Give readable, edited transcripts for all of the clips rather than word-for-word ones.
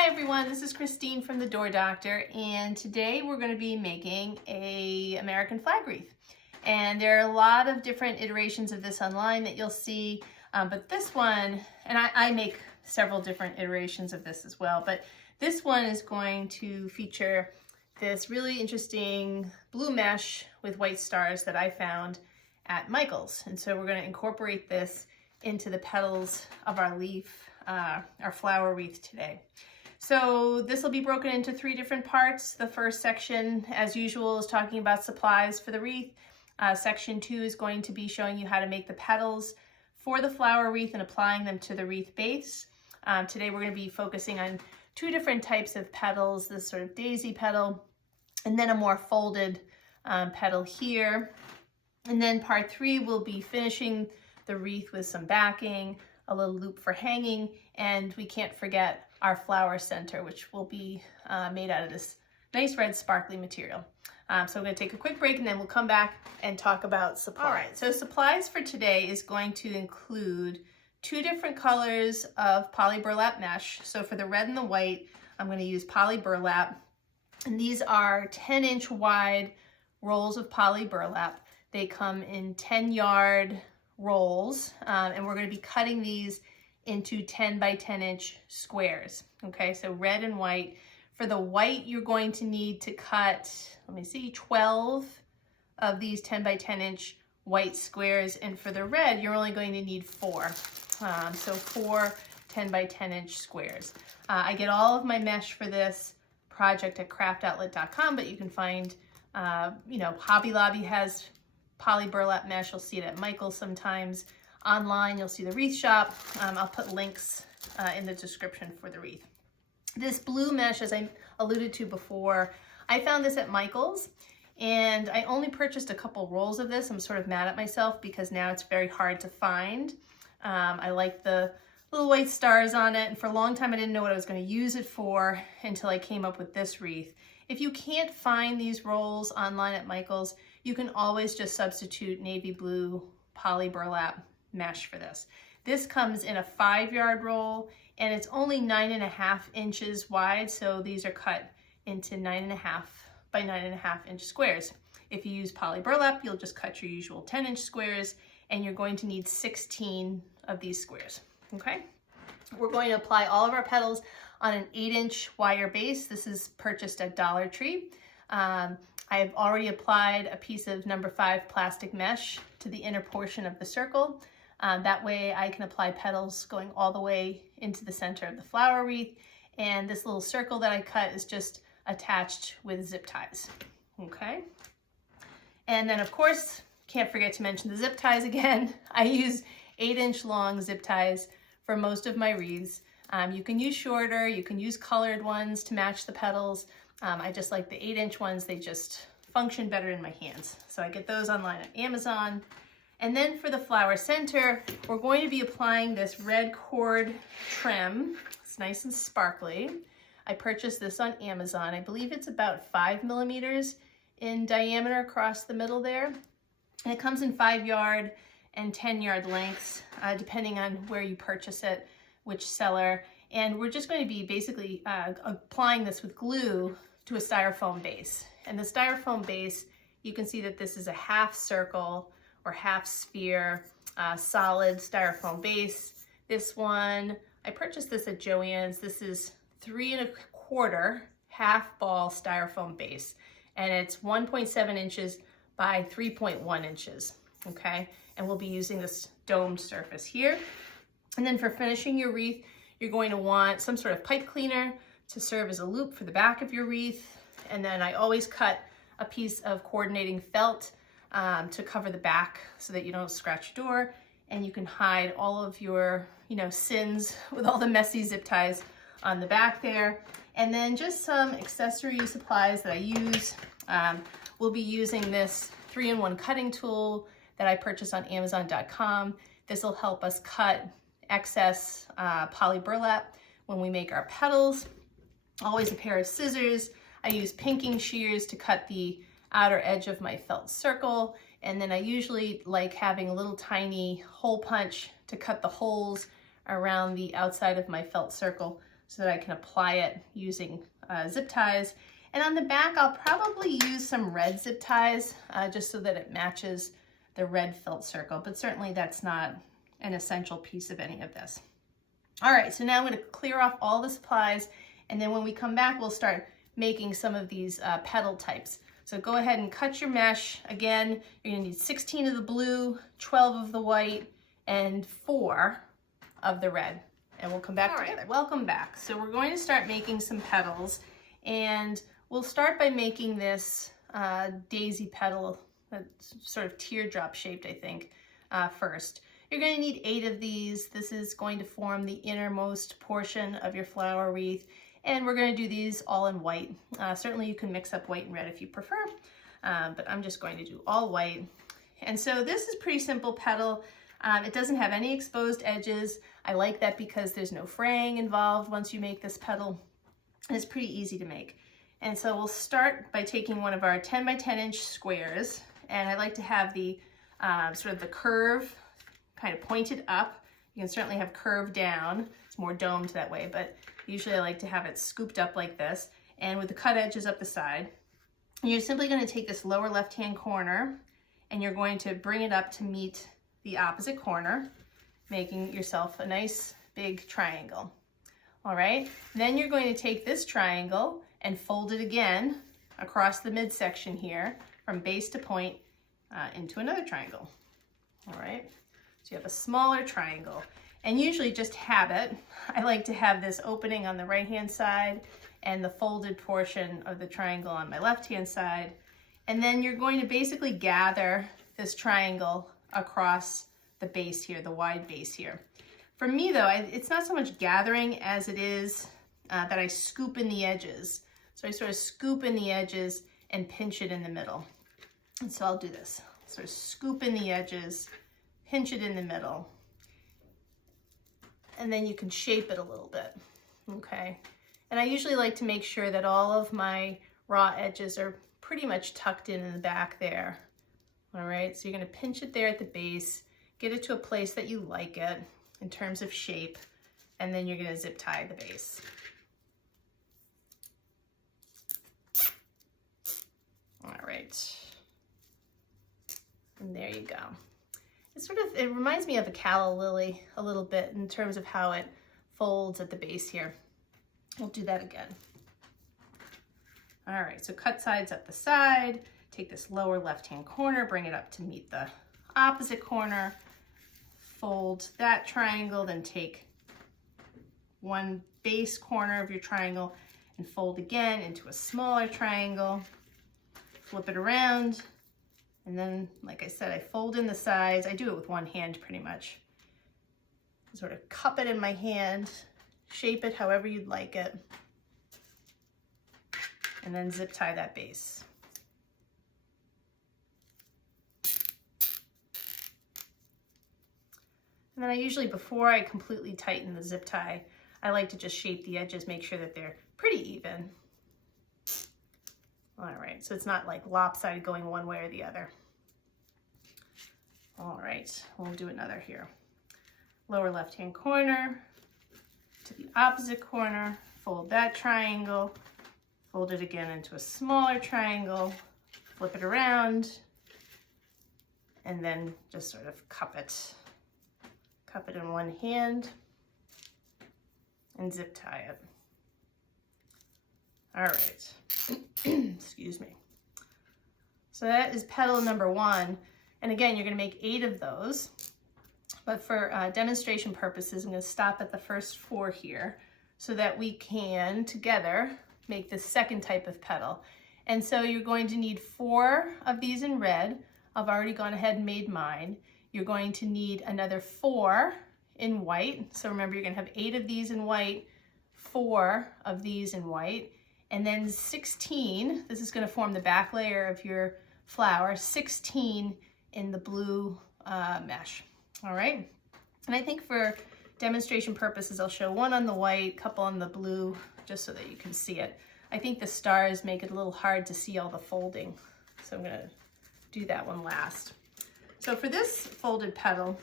Hi everyone, this is Christine from the Door Doctor, and today we're going to be making a American flag wreath. And there are a lot of different iterations of this online that you'll see, but this one, and I make several different iterations of this as well, but this one is going to feature this really interesting blue mesh with white stars that I found at Michael's. And so we're going to incorporate this into the petals of our leaf, our flower wreath today. So this will be broken into 3 different parts. The first section, as usual, is talking about supplies for the wreath. Section 2 is going to be showing you how to make the petals for the flower wreath and applying them to the wreath base. Today we're going to be focusing on 2 different types of petals, this sort of daisy petal, and then a more folded petal here. And then part 3 will be finishing the wreath with some backing, a little loop for hanging, and we can't forget our flower center, which will be made out of this nice red sparkly material. So I'm going to take a quick break and then we'll come back and talk about supplies. All right, so supplies for today is going to include 2 different colors of poly burlap mesh. So for the red and the white, I'm going to use poly burlap, and these are 10-inch wide rolls of poly burlap. They come in 10-yard rolls, and we're going to be cutting these into 10 by 10 inch squares. Okay, so red and white. For the white, you're going to need to cut, 12 of these 10 by 10 inch white squares, and for the red, you're only going to need 4. So 4 10 by 10 inch squares. I get all of my mesh for this project at craftoutlet.com, but you can find, Hobby Lobby has poly burlap mesh. You'll see it at Michael's sometimes. Online, you'll see the wreath shop. I'll put links in the description for the wreath. This blue mesh, as I alluded to before, I found this at Michael's, and I only purchased a couple rolls of this. I'm sort of mad at myself because now it's very hard to find. I like the little white stars on it, and for a long time I didn't know what I was going to use it for until I came up with this wreath. If you can't find these rolls online at Michael's, you can always just substitute navy blue poly burlap mesh for this. This comes in a 5-yard roll, and it's only 9.5 inches wide, so these are cut into 9.5 by 9.5 inch squares. If you use poly burlap, you'll just cut your usual 10-inch squares, and you're going to need 16 of these squares. Okay, we're going to apply all of our petals on an 8-inch wire base. This is purchased at Dollar Tree. I've already applied a piece of number 5 plastic mesh to the inner portion of the circle. That way I can apply petals going all the way into the center of the flower wreath. And this little circle that I cut is just attached with zip ties. Okay. And then of course, can't forget to mention the zip ties again. I use 8-inch long zip ties for most of my wreaths. You can use shorter, you can use colored ones to match the petals. I just like the 8-inch ones. They just function better in my hands. So I get those online at Amazon. And then for the flower center, we're going to be applying this red cord trim. It's nice and sparkly. I purchased this on Amazon. I believe it's about 5 millimeters in diameter across the middle there. And it comes in 5-yard and 10-yard lengths, depending on where you purchase it, which seller. And we're just going to be basically applying this with glue to a styrofoam base. And the styrofoam base, you can see that this is a half circle or half sphere, solid styrofoam base. This one, I purchased this at Joann's. This is 3 1/4 half ball styrofoam base, and it's 1.7 inches by 3.1 inches, okay? And we'll be using this domed surface here. And then for finishing your wreath, you're going to want some sort of pipe cleaner to serve as a loop for the back of your wreath. And then I always cut a piece of coordinating felt to cover the back so that you don't scratch your door, and you can hide all of your, sins with all the messy zip ties on the back there. And then just some accessory supplies that I use. We'll be using this 3-in-1 cutting tool that I purchased on Amazon.com. This will help us cut excess poly burlap when we make our petals. Always a pair of scissors. I use pinking shears to cut the outer edge of my felt circle, and then I usually like having a little tiny hole punch to cut the holes around the outside of my felt circle so that I can apply it using zip ties. And on the back, I'll probably use some red zip ties just so that it matches the red felt circle, but certainly that's not an essential piece of any of this. All right, so now I'm going to clear off all the supplies, and then when we come back, we'll start making some of these petal types. So go ahead and cut your mesh. Again, you're going to need 16 of the blue, 12 of the white, and 4 of the red. And we'll come back together. Welcome back. So we're going to start making some petals, and we'll start by making this daisy petal, that's sort of teardrop shaped, I think, first. You're going to need 8 of these. This is going to form the innermost portion of your flower wreath, and we're going to do these all in white. Certainly you can mix up white and red if you prefer, but I'm just going to do all white. And so this is pretty simple petal. It doesn't have any exposed edges. I like that because there's no fraying involved once you make this petal. And it's pretty easy to make. And so we'll start by taking one of our 10 by 10 inch squares, and I like to have the sort of the curve kind of pointed up. You can certainly have curve down. It's more domed that way, but usually I like to have it scooped up like this, and with the cut edges up the side. And you're simply going to take this lower left-hand corner, and you're going to bring it up to meet the opposite corner, making yourself a nice big triangle. All right, then you're going to take this triangle and fold it again across the midsection here from base to point into another triangle. All right, so you have a smaller triangle, and usually just have it. I like to have this opening on the right-hand side and the folded portion of the triangle on my left-hand side. And then you're going to basically gather this triangle across the base here, the wide base here. For me though, it's not so much gathering as it is that I scoop in the edges. So I sort of scoop in the edges and pinch it in the middle. And so I'll do this. Sort of scoop in the edges, pinch it in the middle, and then you can shape it a little bit, okay? And I usually like to make sure that all of my raw edges are pretty much tucked in the back there. All right, so you're gonna pinch it there at the base, get it to a place that you like it in terms of shape, and then you're gonna zip tie the base. All right, and there you go. It reminds me of a calla lily a little bit in terms of how it folds at the base here. We'll do that again. All right, so cut sides up the side, take this lower left-hand corner, bring it up to meet the opposite corner, fold that triangle, then take one base corner of your triangle and fold again into a smaller triangle, flip it around, and then, like I said, I fold in the sides. I do it with one hand pretty much. Sort of cup it in my hand, shape it however you'd like it, and then zip tie that base. And then I usually, before I completely tighten the zip tie, I like to just shape the edges, make sure that they're pretty even. All right, so it's not like lopsided going one way or the other. All right, we'll do another here. Lower left-hand corner to the opposite corner, fold that triangle, fold it again into a smaller triangle, flip it around, and then just sort of cup it. Cup it in one hand and zip tie it. All right, excuse me. So that is petal number 1. And again, you're gonna make 8 of those, but for demonstration purposes, I'm gonna stop at the first 4 here so that we can together make the second type of petal. And so you're going to need 4 of these in red. I've already gone ahead and made mine. You're going to need another 4 in white. So remember, you're gonna have 8 of these in white, 4 of these in white, and then 16, this is gonna form the back layer of your flower, 16 in the blue mesh, all right? And I think for demonstration purposes, I'll show 1 on the white, couple on the blue, just so that you can see it. I think the stars make it a little hard to see all the folding, so I'm gonna do that one last. So for this folded petal,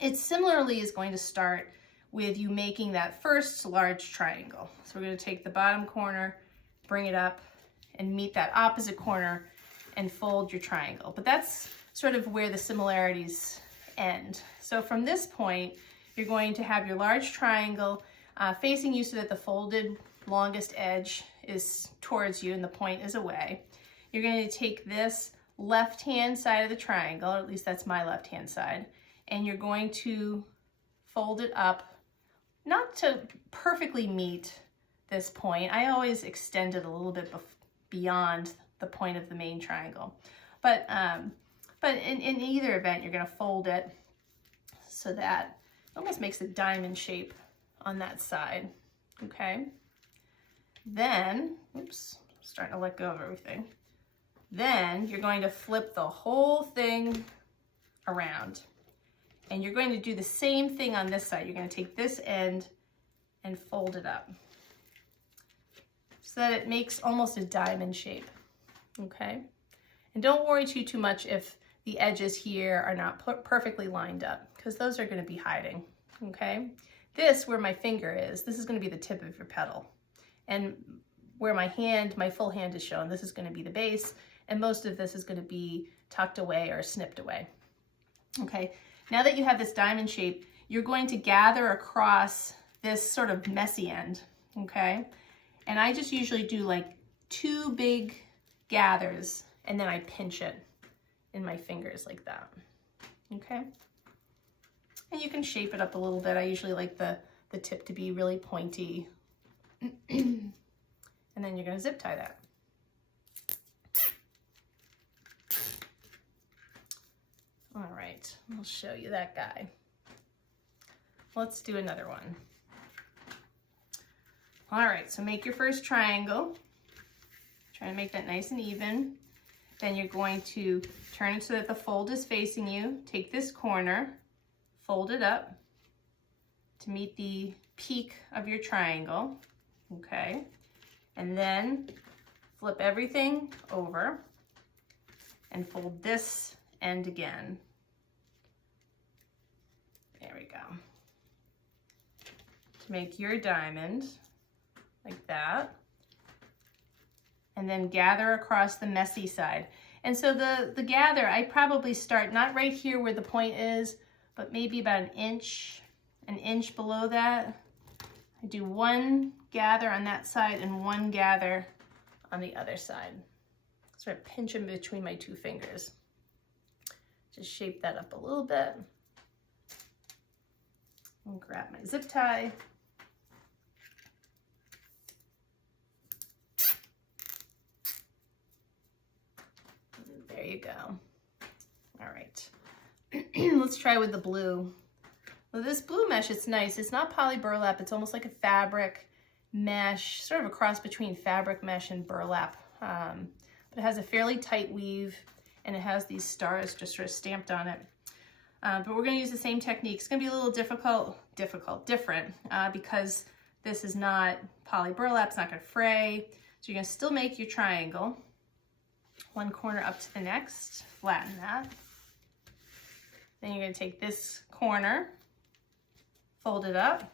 it similarly is going to start with you making that first large triangle. So we're going to take the bottom corner, bring it up, and meet that opposite corner and fold your triangle. But that's sort of where the similarities end. So from this point, you're going to have your large triangle facing you so that the folded longest edge is towards you and the point is away. You're going to take this left-hand side of the triangle, or at least that's my left-hand side, and you're going to fold it up, not to perfectly meet this point. I always extend it a little bit beyond the point of the main triangle. But in either event, you're going to fold it so that it almost makes a diamond shape on that side, okay? Then, oops, starting to let go of everything. Then you're going to flip the whole thing around. And you're going to do the same thing on this side. You're going to take this end and fold it up so that it makes almost a diamond shape, okay? And don't worry too much if the edges here are not perfectly lined up, because those are going to be hiding, okay? This, where my finger is, this is going to be the tip of your petal. And where my hand, my full hand is shown, this is going to be the base, and most of this is going to be tucked away or snipped away. Okay, now that you have this diamond shape, you're going to gather across this sort of messy end, okay? And I just usually do like 2 big gathers, and then I pinch it in my fingers like that, okay? And you can shape it up a little bit. I usually like the tip to be really pointy. And then you're going to zip tie that. All right, I'll show you that guy. Let's do another one. All right, so make your first triangle. Try to make that nice and even. Then you're going to turn it so that the fold is facing you. Take this corner, fold it up to meet the peak of your triangle, okay? And then flip everything over and fold this end again. There we go. To make your diamond, like that. And then gather across the messy side. And so the gather, I probably start not right here where the point is, but maybe about an inch below that. I do 1 gather on that side and 1 gather on the other side. Sort of pinch in between my 2 fingers. Just shape that up a little bit. And grab my zip tie. And there you go. All right. Let's try with the blue. Well, this blue mesh, it's nice. It's not poly burlap. It's almost like a fabric mesh, sort of a cross between fabric mesh and burlap. But it has a fairly tight weave, and it has these stars just sort of stamped on it. But we're going to use the same technique. It's going to be a little different, because this is not poly burlap. It's not going to fray. So you're going to still make your triangle. 1 corner up to the next, flatten that. Then you're going to take this corner, fold it up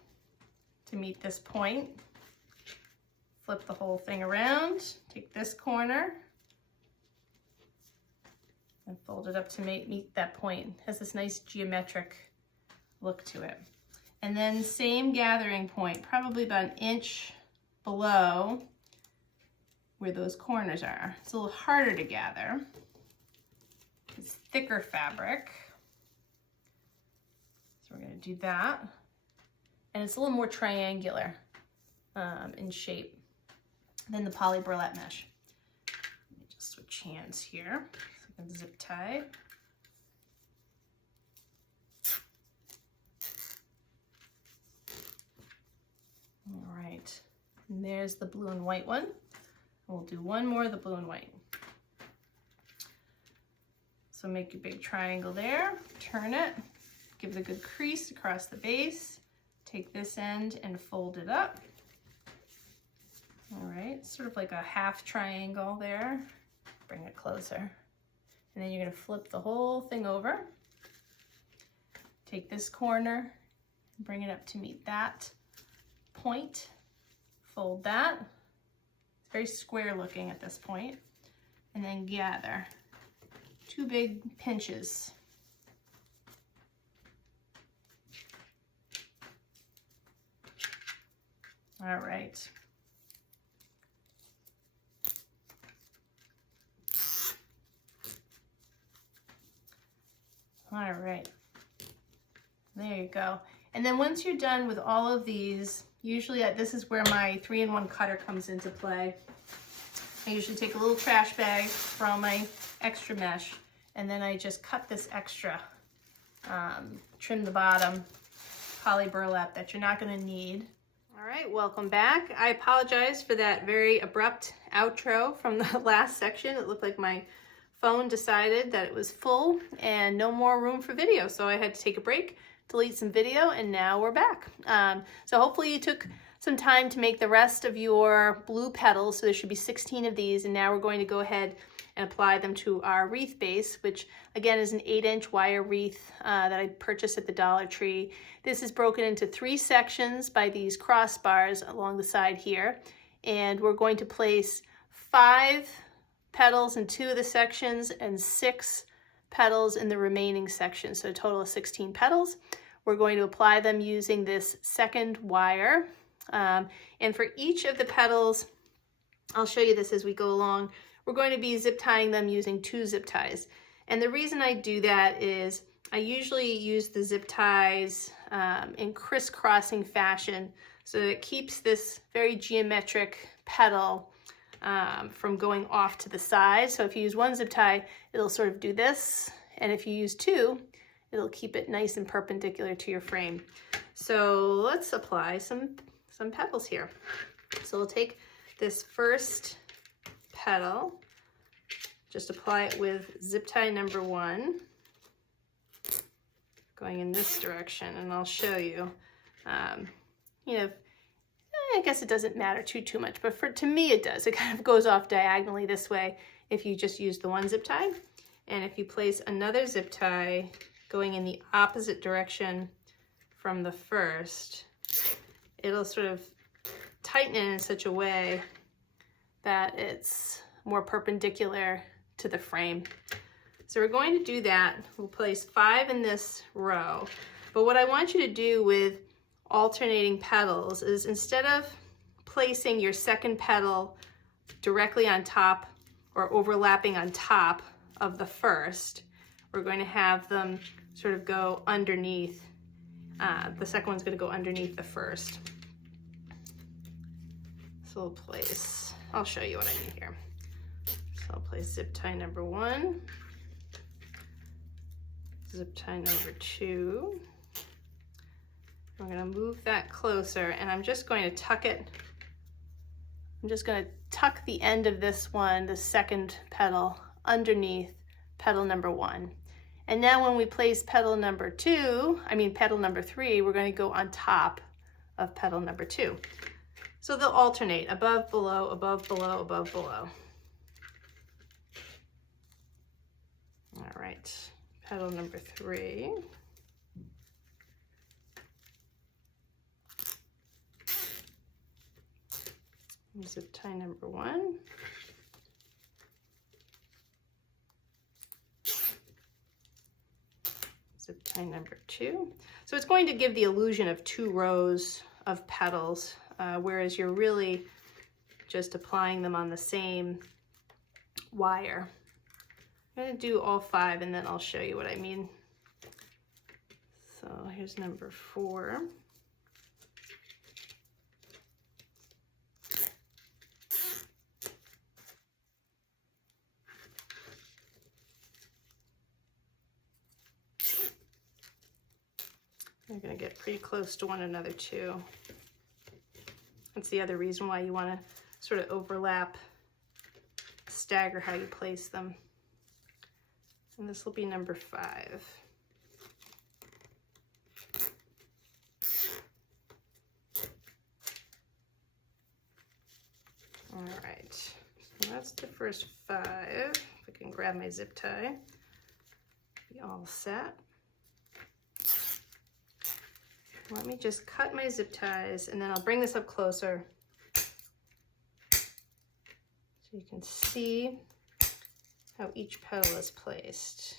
to meet this point. Flip the whole thing around, take this corner, and fold it up to meet that point. It has this nice geometric look to it. And then same gathering point, probably about an inch below where those corners are. It's a little harder to gather. It's thicker fabric. So we're going to do that. And it's a little more triangular in shape than the poly burlap mesh. Let me just switch hands here. So I can zip tie. All right, and there's the blue and white one. We'll do one more of the blue and white. So make your big triangle there, turn it, give it a good crease across the base, take this end and fold it up. All right, sort of like a half triangle there. Bring it closer. And then you're gonna flip the whole thing over. Take this corner Bring it up to meet that point. Fold that. It's very square looking at this point. And then gather. 2 big pinches. All right. All right. There you go. And then once you're done with all of these, usually this is where my 3-in-1 cutter comes into play. I usually take a little trash bag, throw my extra mesh, and then I just cut this extra, trim the bottom, poly burlap that you're not going to need. All right, welcome back. I apologize for that very abrupt outro from the last section. It looked like my phone decided that it was full and no more room for video, so I had to take a break, delete some video, and now we're back. So hopefully you took some time to make the rest of your blue petals. So there should be 16 of these, and now we're going to go ahead and apply them to our wreath base, which again is an 8-inch wire wreath that I purchased at the Dollar Tree. This is broken into 3 sections by these crossbars along the side here, and we're going to place 5 petals in 2 of the sections and 6 petals in the remaining section, so a total of 16 petals. We're going to apply them using this second wire, and for each of the petals, I'll show you this as we go along, we're going to be zip tying them using 2 zip ties. And the reason I do that is I usually use the zip ties in crisscrossing fashion so that it keeps this very geometric petal from going off to the side. So if you use 1 zip tie, it'll sort of do this. And if you use 2, it'll keep it nice and perpendicular to your frame. So let's apply some petals here. So we'll take this first petal, just apply it with zip tie number 1, going in this direction, and I'll show you. You know, I guess it doesn't matter too much, but to me it does. It kind of goes off diagonally this way if you just use the 1 zip tie. And if you place another zip tie going in the opposite direction from the first, it'll sort of tighten it in such a way that it's more perpendicular to the frame. So we're going to do that. We'll place 5 in this row. But what I want you to do with alternating petals is instead of placing your second petal directly on top or overlapping on top of the first, we're going to have them sort of go underneath. The second one's going to go underneath the first. So we'll place, I'll show you what I mean here. So I'll place zip tie number 1, zip tie number 2. I'm going to move that closer, and I'm just going to tuck it. I'm just going to tuck the end of this one, the second petal, underneath petal number 1. And now when we place petal number 3, we're going to go on top of petal number 2. So they'll alternate, above, below, above, below, above, below. All right, petal number 3. Zip tie number 1. Zip tie number 2. So it's going to give the illusion of 2 rows of petals, whereas you're really just applying them on the same wire. I'm going to do all 5 and then I'll show you what I mean. So here's number 4. They're going to get pretty close to one another too. That's the other reason why you want to sort of overlap, stagger how you place them. And this will be number 5. All right, so that's the first 5. If I can grab my zip tie, be all set. Let me just cut my zip ties and then I'll bring this up closer so you can see how each petal is placed.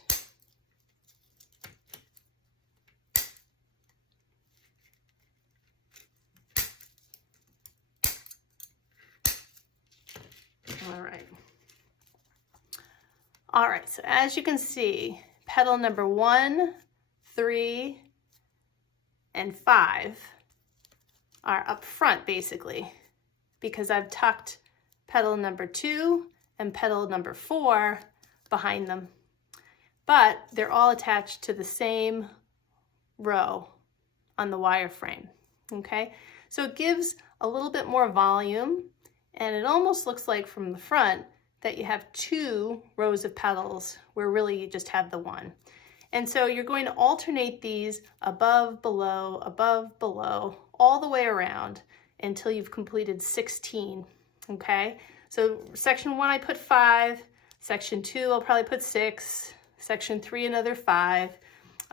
All right, so as you can see, petal number 1, 3, and 5 are up front basically, because I've tucked petal number 2 and petal number 4 behind them. But they're all attached to the same row on the wire frame, okay? So it gives a little bit more volume, and it almost looks like from the front that you have 2 rows of petals where really you just have the 1. And so you're going to alternate these above, below, all the way around until you've completed 16, okay? So section 1 I put 5, section 2 I'll probably put 6, section 3 another 5,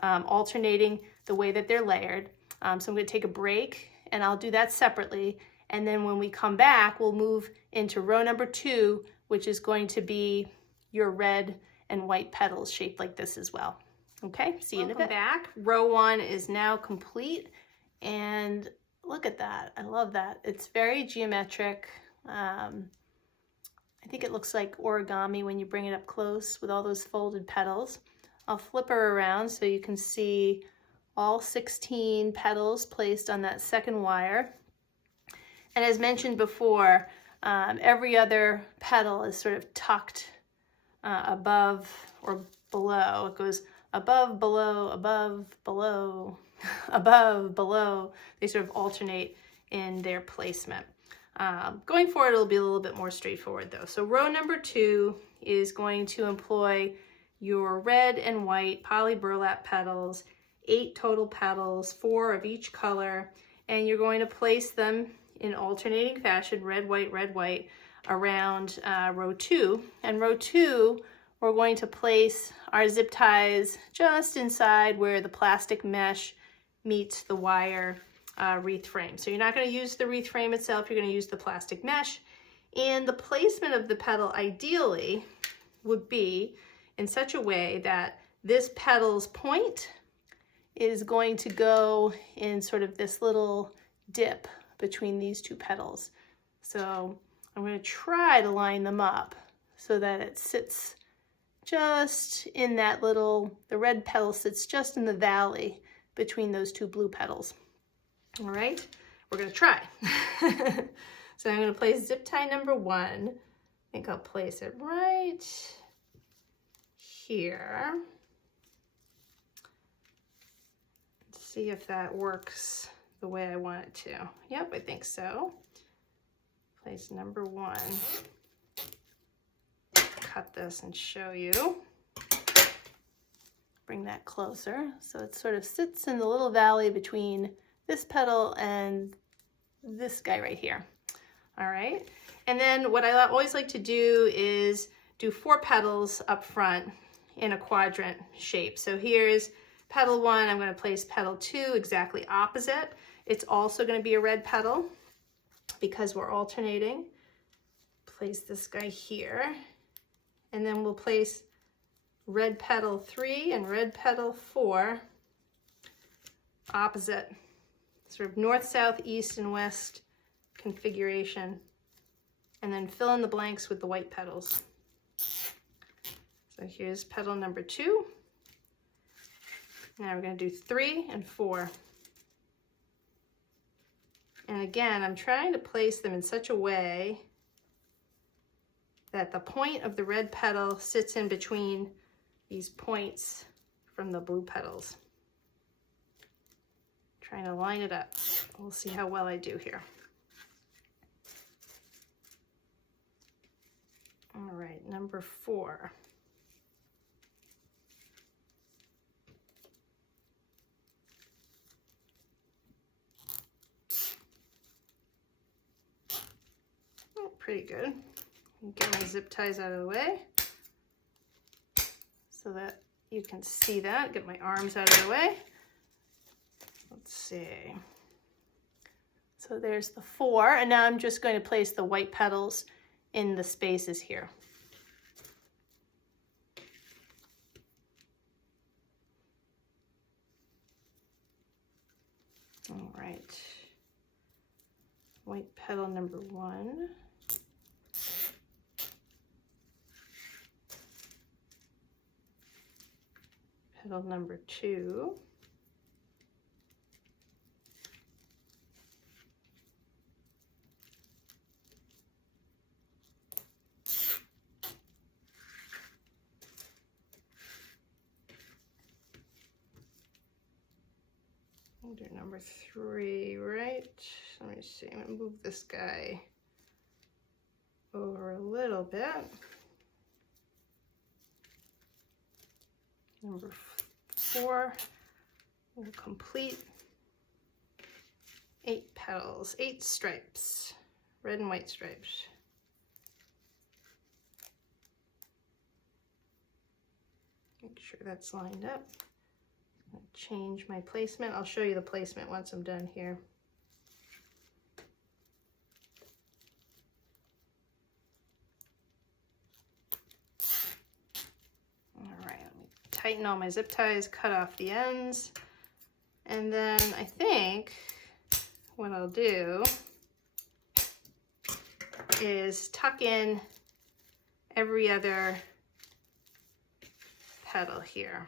alternating the way that they're layered. So I'm going to take a break and I'll do that separately. And then when we come back, we'll move into row number 2, which is going to be your red and white petals shaped like this as well. Okay, see you in a bit. Welcome back. Row 1 is now complete, and look at that. I love that. It's very geometric. I think it looks like origami when you bring it up close with all those folded petals. I'll flip her around so you can see all 16 petals placed on that second wire. And as mentioned before, every other petal is sort of tucked above or below. It goes above, below, above, below, above, below. They sort of alternate in their placement. Going forward, it'll be a little bit more straightforward though. So row number 2 is going to employ your red and white poly burlap petals, 8 total petals, 4 of each color, and you're going to place them in alternating fashion, red, white, around row 2. And row 2, we're going to place our zip ties just inside where the plastic mesh meets the wire wreath frame. So you're not going to use the wreath frame itself, you're going to use the plastic mesh. And the placement of the petal ideally would be in such a way that this petal's point is going to go in sort of this little dip between these 2 petals. So I'm going to try to line them up so that it sits just in that little, the red petal sits just in the valley between those 2 blue petals. All right, we're going to try. So I'm going to place zip tie number 1. I think I'll place it right here. Let's see if that works the way I want it to. Yep, I think so. Place number 1. Cut this and show you. Bring that closer. So it sort of sits in the little valley between this petal and this guy right here. All right. And then what I always like to do is do 4 petals up front in a quadrant shape. So here's petal 1, I'm going to place petal 2 exactly opposite. It's also going to be a red petal because we're alternating. Place this guy here, and then we'll place red petal 3 and red petal 4 opposite, sort of north, south, east, and west configuration, and then fill in the blanks with the white petals. So here's petal number 2. Now we're going to do 3 and 4. And again, I'm trying to place them in such a way that the point of the red petal sits in between these points from the blue petals. Trying to line it up. We'll see how well I do here. All right, number 4. Pretty good. Get my zip ties out of the way so that you can see that. Get my arms out of the way. Let's see. So there's the 4, and now I'm just going to place the white petals in the spaces here. All right. White petal number 1. Petal number 2. We'll do number 3, right? Let me see, I'm gonna move this guy over a little bit. Number 4 will complete 8 petals, 8 stripes, red and white stripes. Make sure that's lined up. I'll change my placement. I'll show you the placement once I'm done here. All right, let me tighten all my zip ties, cut off the ends, and then I think what I'll do is tuck in every other petal here,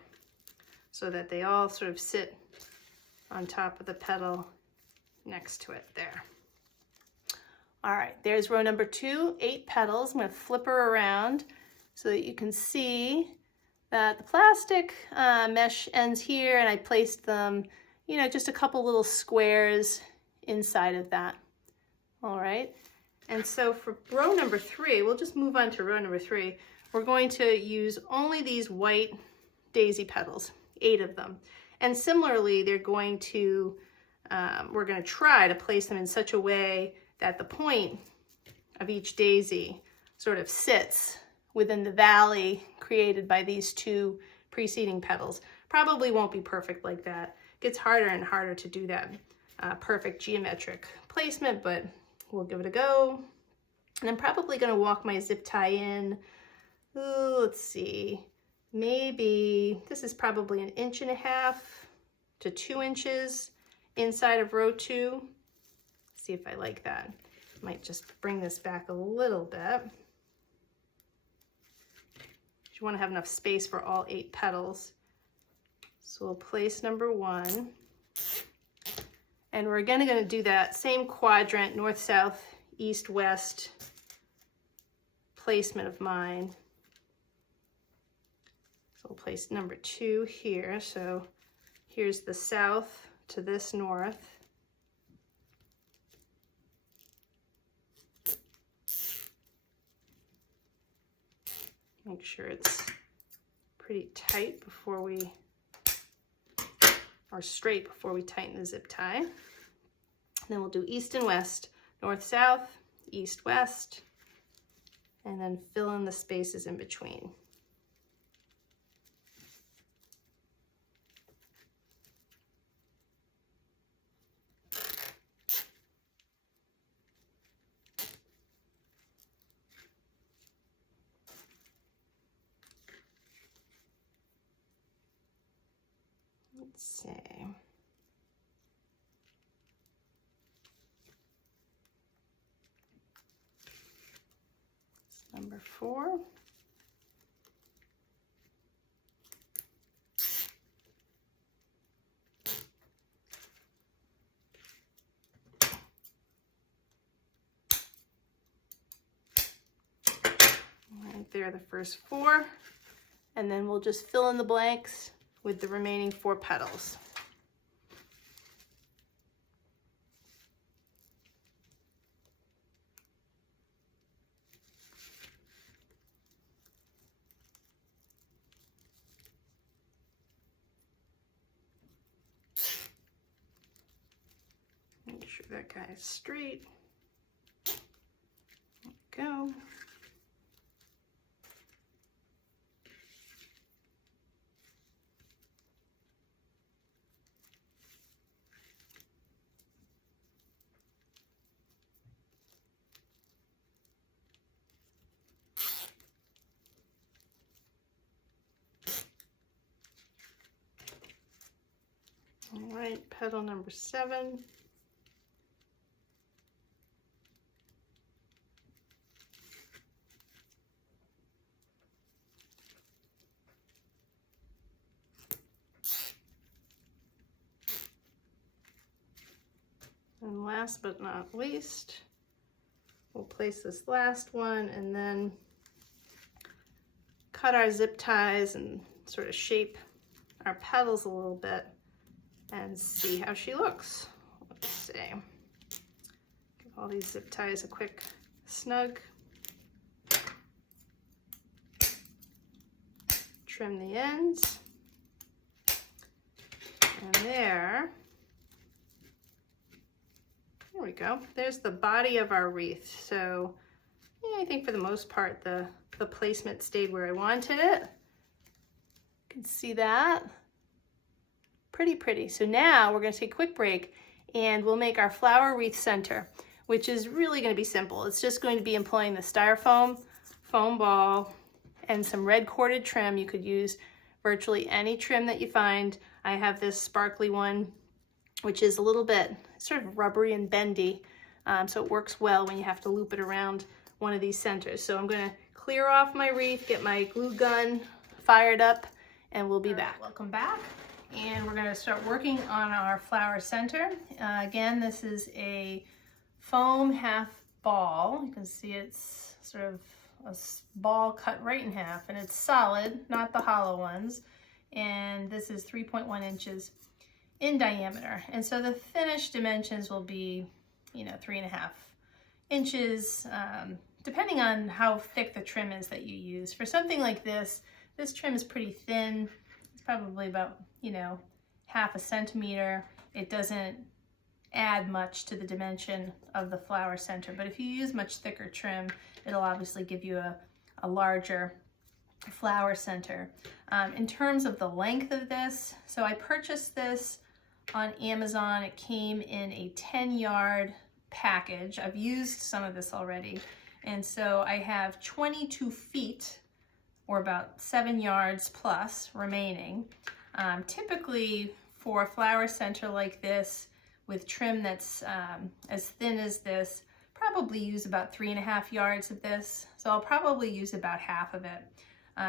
so that they all sort of sit on top of the petal next to it there. All right, there's row number 2, 8 petals. I'm gonna flip her around so that you can see that the plastic mesh ends here, and I placed them, you know, just a couple little squares inside of that. All right, and so for row number 3, we'll just move on to row number 3. We're going to use only these white daisy petals. 8 of them. And similarly, they're going to, we're going to try to place them in such a way that the point of each daisy sort of sits within the valley created by these 2 preceding petals. Probably won't be perfect like that. It gets harder and harder to do that perfect geometric placement, but we'll give it a go. And I'm probably going to walk my zip tie in, let's see, maybe this is probably 1.5 inches to 2 inches inside of row 2. See if I like that. Might just bring this back a little bit. You want to have enough space for all 8 petals. So we'll place number 1. And we're again going to do that same quadrant, north, south, east, west placement of mine. So we'll place number 2 here. So here's the south to this north. Make sure it's pretty tight before we, or straight before we tighten the zip tie. And then we'll do east and west, north, south, east, west, and then fill in the spaces in between. Let's see. It's number 4. Right there, the first 4. And then we'll just fill in the blanks with the remaining 4 petals. Make sure that guy is straight. There we go. All right, petal number 7. And last but not least, we'll place this last one and then cut our zip ties and sort of shape our petals a little bit and see how she looks. Let's see. Give all these zip ties a quick snug. Trim the ends. And there we go. There's the body of our wreath. So yeah, I think for the most part the placement stayed where I wanted it. You can see that. Pretty pretty. So now we're going to take a quick break and we'll make our flower wreath center, which is really going to be simple. It's just going to be employing the styrofoam foam ball and some red corded trim. You could use virtually any trim that you find. I have this sparkly one, which is a little bit sort of rubbery and bendy, so it works well when you have to loop it around one of these centers. So I'm going to clear off my wreath, get my glue gun fired up, and we'll be back. Welcome back, and we're going to start working on our flower center. Again, this is a foam half ball. You can see it's sort of a ball cut right in half, and it's solid, not the hollow ones. And this is 3.1 inches in diameter. And so the finished dimensions will be, 3.5 inches, depending on how thick the trim is that you use. For something like this trim is pretty thin. It's probably about, 1/2 centimeter. It doesn't add much to the dimension of the flower center, but if you use much thicker trim, it'll obviously give you a larger flower center. In terms of the length of this, so I purchased this on Amazon. It came in a 10-yard package. I've used some of this already, and so I have 22 feet, or about 7 yards plus remaining. Typically for a flower center like this with trim that's as thin as this, probably use about 3.5 yards of this. So I'll probably use about half of it.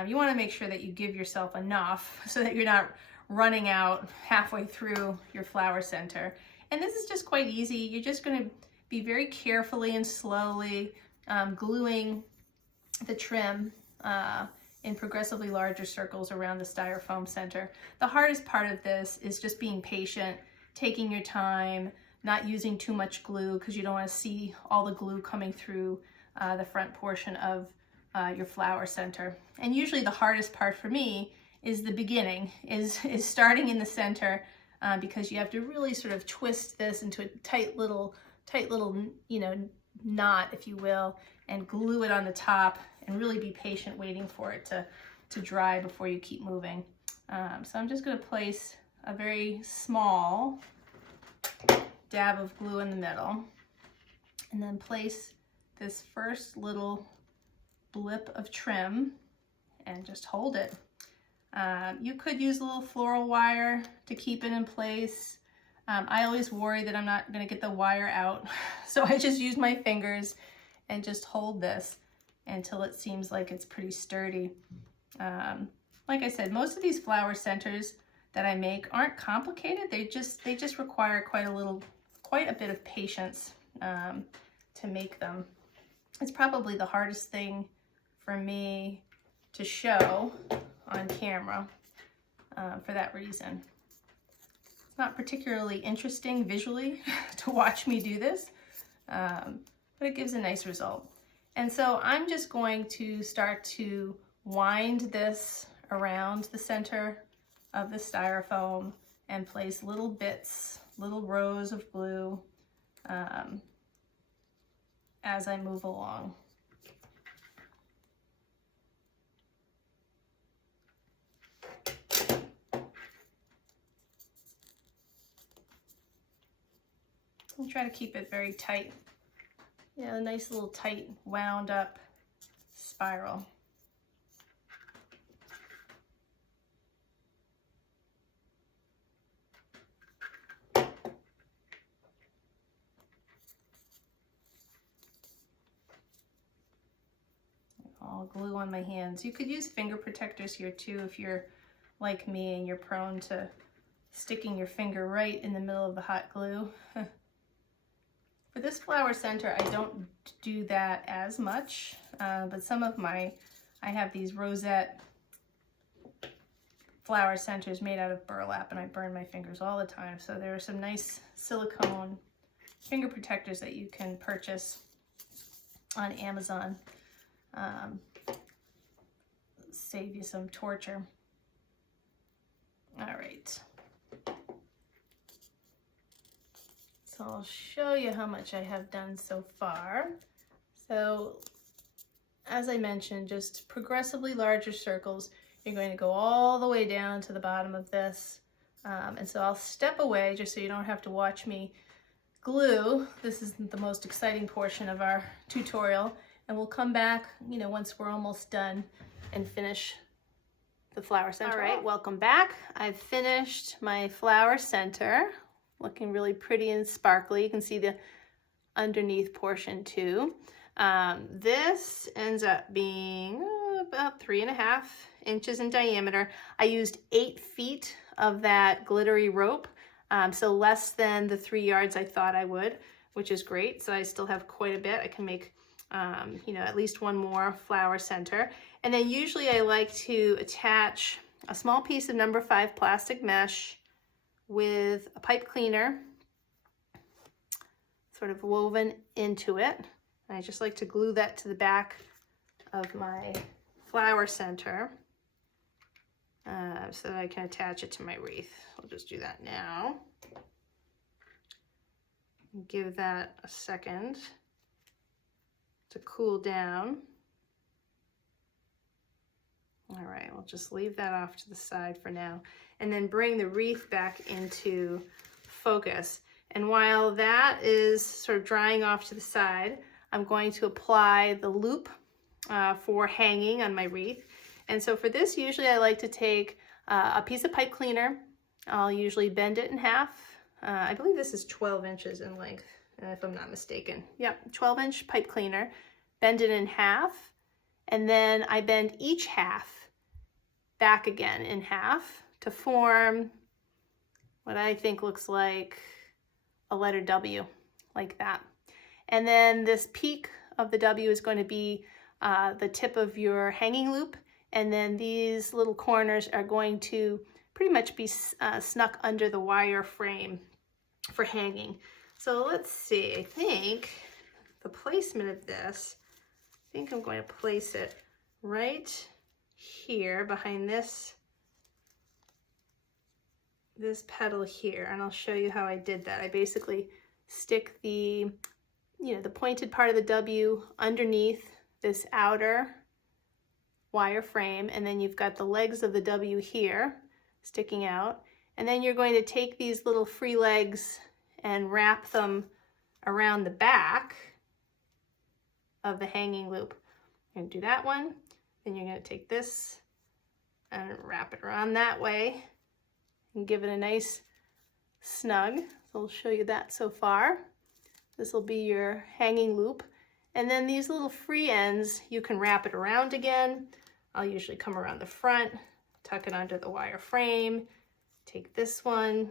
You want to make sure that you give yourself enough so that you're not running out halfway through your flower center. And this is just quite easy. You're just going to be very carefully and slowly gluing the trim in progressively larger circles around the styrofoam center. The hardest part of this is just being patient, taking your time, not using too much glue because you don't want to see all the glue coming through the front portion of your flower center. And usually the hardest part for me is the beginning, is starting in the center, because you have to really sort of twist this into a tight little knot, if you will, and glue it on the top and really be patient waiting for it to dry before you keep moving. So I'm just going to place a very small dab of glue in the middle and then place this first little blip of trim and just hold it. You could use a little floral wire to keep it in place. I always worry that I'm not going to get the wire out, so I just use my fingers and just hold this until it seems like it's pretty sturdy. Like I said, most of these flower centers that I make aren't complicated. They just require quite a bit of patience to make them. It's probably the hardest thing for me to show on camera for that reason. It's not particularly interesting visually to watch me do this, but it gives a nice result. And so I'm just going to start to wind this around the center of the styrofoam and place little bits, little rows of glue as I move along. And try to keep it very tight. Yeah, a nice little tight wound up spiral. all glue on my hands. You could use finger protectors here too if you're like me and you're prone to sticking your finger right in the middle of the hot glue. For this flower center, I don't do that as much, but some of I have these rosette flower centers made out of burlap, and I burn my fingers all the time. So there are some nice silicone finger protectors that you can purchase on Amazon. Save you some torture. All right. So I'll show you how much I have done so far. So as I mentioned, just progressively larger circles. You're going to go all the way down to the bottom of this. And so I'll step away just so you don't have to watch me glue. This isn't the most exciting portion of our tutorial. And we'll come back, once we're almost done and finish the flower center. All right, welcome back. I've finished my flower center. Looking really pretty and sparkly. You can see the underneath portion too. This ends up being about 3.5 inches in diameter. I used 8 feet of that glittery rope, so less than the 3 yards I thought I would, which is great. So I still have quite a bit. I can make, at least one more flower center. And then usually I like to attach a small piece of number 5 plastic mesh with a pipe cleaner sort of woven into it. And I just like to glue that to the back of my flower center so that I can attach it to my wreath. I'll just do that now. Give that a second to cool down. All right, we'll just leave that off to the side for now, and then bring the wreath back into focus. And while that is sort of drying off to the side, I'm going to apply the loop for hanging on my wreath. And so for this, usually I like to take a piece of pipe cleaner. I'll usually bend it in half. I believe this is 12 inches in length, if I'm not mistaken. Yep, 12-inch pipe cleaner. Bend it in half, and then I bend each half back again in half to form what I think looks like a letter W, like that. And then this peak of the W is going to be the tip of your hanging loop, and then these little corners are going to pretty much be snuck under the wire frame for hanging. So let's see, I think the placement of this, I think I'm going to place it right here behind this petal here, and I'll show you how I did that. I basically stick the pointed part of the W underneath this outer wire frame, and then you've got the legs of the W here sticking out, and then you're going to take these little free legs and wrap them around the back of the hanging loop. You're going to do that one, then you're going to take this and wrap it around that way and give it a nice snug. So I'll show you that so far. This will be your hanging loop. And then these little free ends, you can wrap it around again. I'll usually come around the front, tuck it under the wire frame, take this one,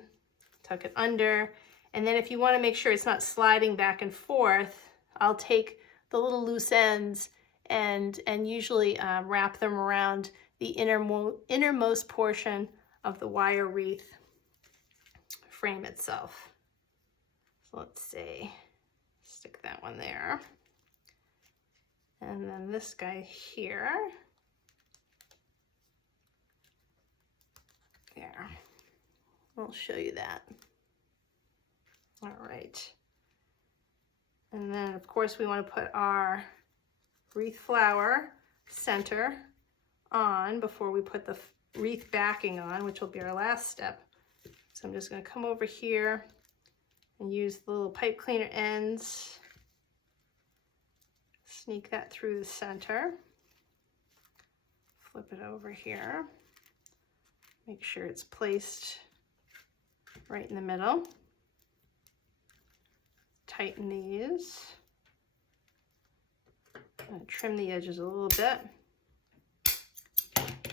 tuck it under. And then if you want to make sure it's not sliding back and forth, I'll take the little loose ends and usually wrap them around the innermost portion of the wire wreath frame itself. So let's see, stick that one there. And then this guy here. There. I'll show you that. All right. And then of course we want to put our wreath flower center on before we put the wreath backing on, which will be our last step. So I'm just going to come over here and use the little pipe cleaner ends, sneak that through the center, flip it over here, make sure it's placed right in the middle, tighten these, trim the edges a little bit.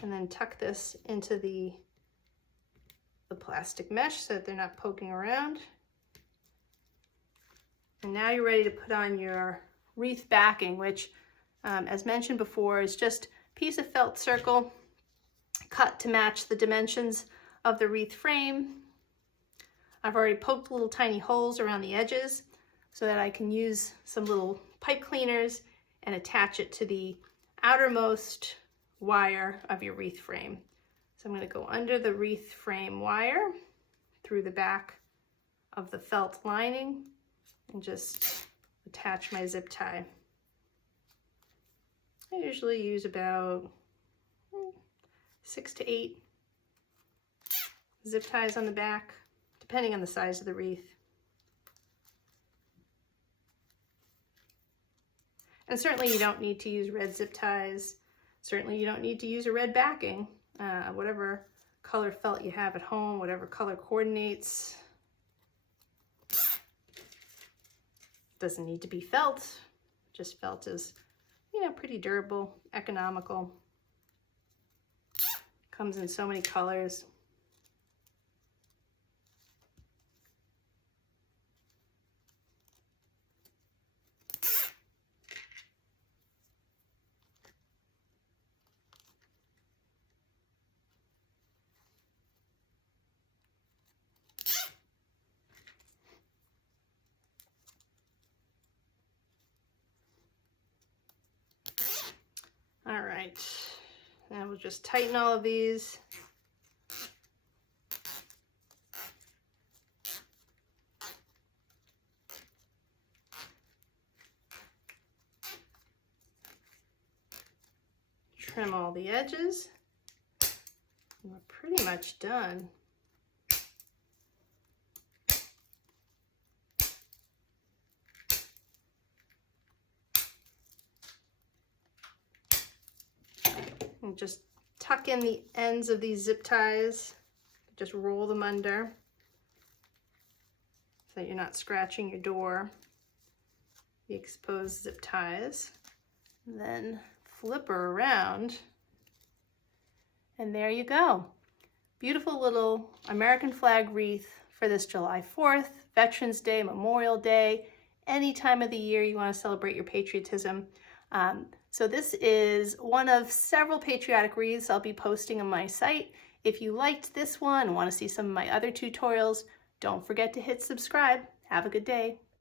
and then tuck this into the plastic mesh so that they're not poking around. And now you're ready to put on your wreath backing, which, as mentioned before, is just a piece of felt circle cut to match the dimensions of the wreath frame. I've already poked little tiny holes around the edges so that I can use some little pipe cleaners and attach it to the outermost wire of your wreath frame. So I'm going to go under the wreath frame wire through the back of the felt lining and just attach my zip tie. I usually use about 6 to 8 zip ties on the back, depending on the size of the wreath. And certainly you don't need to use red zip ties. Certainly you don't need to use a red backing. Whatever color felt you have at home, whatever color coordinates. Doesn't need to be felt. Just felt is, you know, pretty durable, economical. Comes in so many colors. All right, now we'll just tighten all of these. Trim all the edges. And we're pretty much done. And just tuck in the ends of these zip ties. Just roll them under so that you're not scratching your door. The exposed zip ties. And then flip her around. And there you go. Beautiful little American flag wreath for this July 4th, Veterans Day, Memorial Day, any time of the year you want to celebrate your patriotism. So this is one of several patriotic wreaths I'll be posting on my site. If you liked this one and want to see some of my other tutorials, don't forget to hit subscribe. Have a good day.